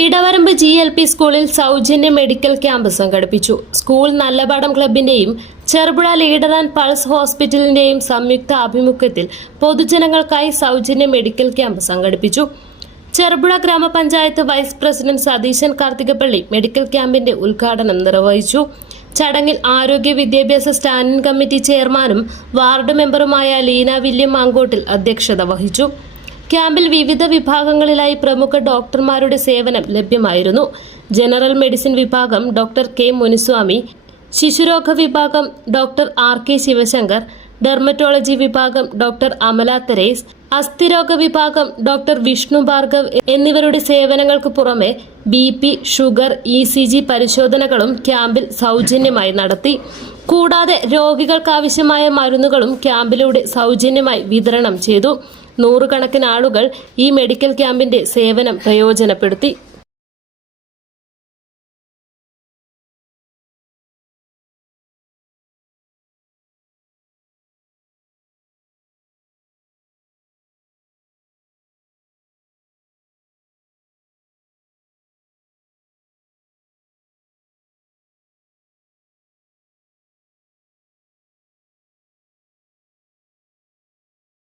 Idavaramb G L P സ്കൂളിൽ സൗജന്യ medical camp സംഘടിപ്പിച്ചു. സ്കൂൾ നല്ലപാടം ക്ലബിന്റെയും ചെറുപുഴ ലീഡർ ആൻഡ് പൾസ് ഹോസ്പിറ്റലിന്റെയും സംയുക്ത ആഭിമുഖ്യത്തിൽ പൊതുജനങ്ങൾക്കായി സൗജന്യ മെഡിക്കൽ ക്യാമ്പ് സംഘടിപ്പിച്ചു. ചെറുപുഴ ഗ്രാമപഞ്ചായത്ത് vice president Satheesan Karthikappally medical ക്യാമ്പിന്റെ ഉദ്ഘാടനം നിർവഹിച്ചു. ചടങ്ങിൽ ആരോഗ്യ വിദ്യാഭ്യാസ സ്റ്റാൻഡിംഗ് കമ്മിറ്റി ചെയർമാനും വാർഡ് മെമ്പറുമായ ലീന വില്യം മാങ്കോട്ടിൽ അധ്യക്ഷത വഹിച്ചു. ക്യാമ്പിൽ വിവിധ വിഭാഗങ്ങളിലായി പ്രമുഖ ഡോക്ടർമാരുടെ സേവനം ലഭ്യമായിരുന്നു. ജനറൽ മെഡിസിൻ വിഭാഗം ഡോക്ടർ കെ മുനിസ്വാമി ശിശുരോഗ വിഭാഗം doctor R K Sivasankar dermatology വിഭാഗം ഡോക്ടർ അമല തെരേസ് അസ്ഥിരോഗ വിഭാഗം ഡോക്ടർ വിഷ്ണു ഭാർഗവ് എന്നിവരുടെ സേവനങ്ങൾക്ക് പുറമെ B P sugar E C G പരിശോധനകളും ക്യാമ്പിൽ സൗജന്യമായി നടത്തി. കൂടാതെ രോഗികൾക്കാവശ്യമായ മരുന്നുകളും ക്യാമ്പിലൂടെ സൗജന്യമായി വിതരണം ചെയ്തു. നൂറുകണക്കിന് ആളുകൾ ഈ മെഡിക്കൽ ക്യാമ്പിന്റെ സേവനം പ്രയോജനപ്പെടുത്തി.